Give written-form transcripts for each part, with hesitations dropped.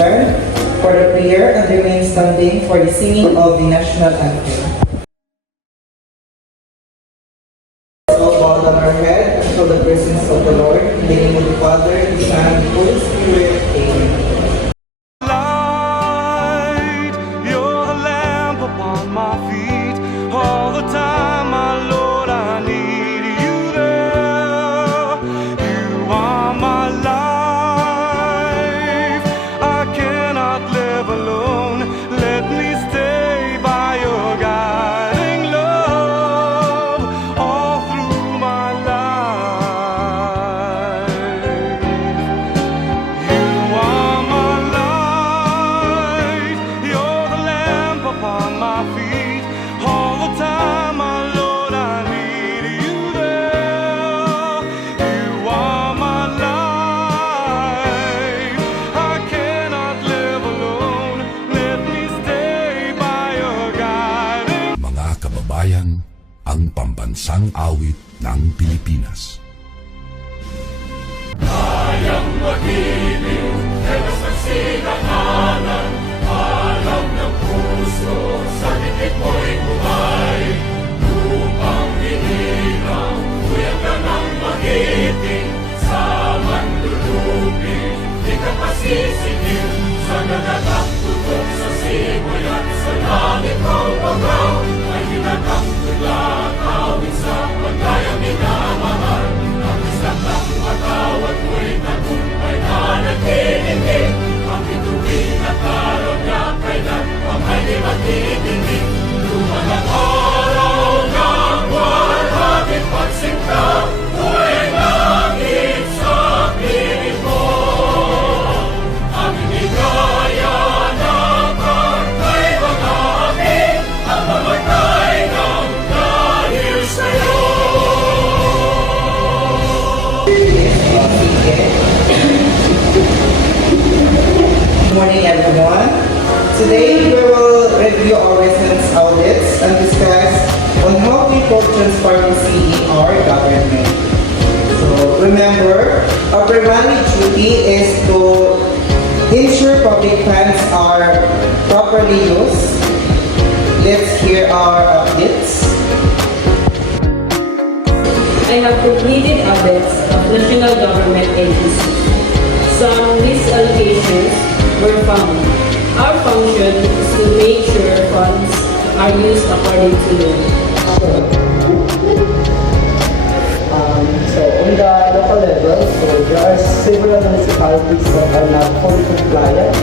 stand for the prayer and remain standing for the singing of the national anthem. So bow down our head until the presence of the Lord. In the name of the Father, the Son, and the Holy Spirit. Amen. Light, you're the lamp upon my feet. All the time, my Lord, I need you there. You are my life. I cannot live alone. Let me stay by your guiding love all through my life. You are my light. You're the lamp upon my feet. All the time, my Lord, I need you there. You are my life. I cannot live alone. Let me stay by your guiding. Mga kababayan, ang pambansang awit ng Pilipinas. Good morning, everyone. Today we will review our recent audits and discuss on how we promote transparency in our government. So remember, our primary duty is to ensure public funds are properly used. Let's hear our audits. I have completed audits of national government agencies. Some misallocations were found. Our function is to make sure funds are used according to law. So on the local level, so there are several municipalities that are not fully compliant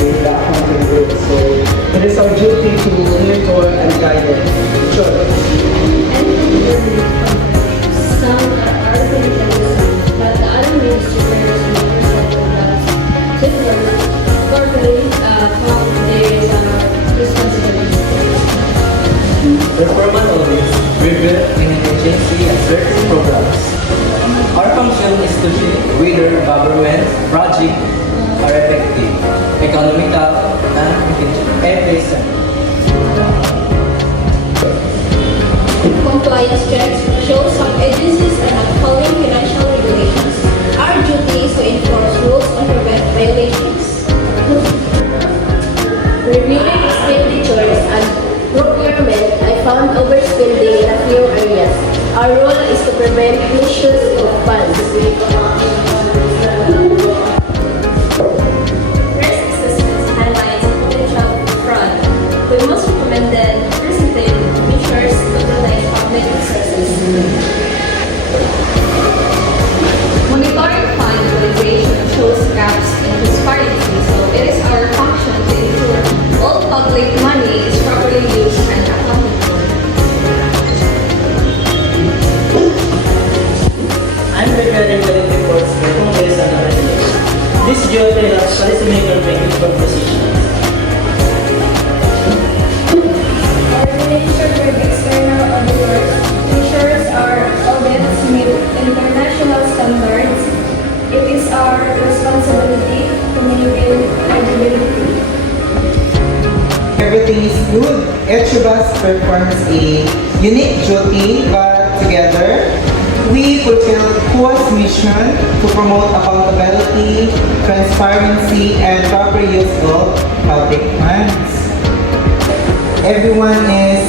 with the accounting rules. So it is our duty to monitor and guide them. Sure. Some are organizations, but the other ministries corporate found their responsibility. Performance audits review in an agency and certain programs. Our function is to check whether government projects are effective, economical, and efficient. Compliance checks show some agencies are not following financial regulations. Our duty is to enforce rules and prevent violations. Reviewing expenditures and procurement, I found overspending in a few areas. Our role is to prevent misuse of funds. Risk assessments highlights potential fraud. We most recommended presented measures to utilize public resources. Monitoring fund utilization shows gaps in transparency, so it is our function to ensure all public money is properly used and accounted for. I'm preparing the reports for Congress and Assembly. This duty helps policymakers make informed decisions. Our relationship with external auditors ensures our audits meet international standards. It is our responsibility to maintain credibility. Everything is good. Each of us performs a unique duty, but together We fulfill COA's mission to promote accountability, transparency, and proper use of public funds. Everyone is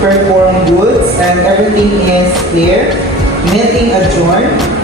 performed goods and everything is clear. Meeting adjourned.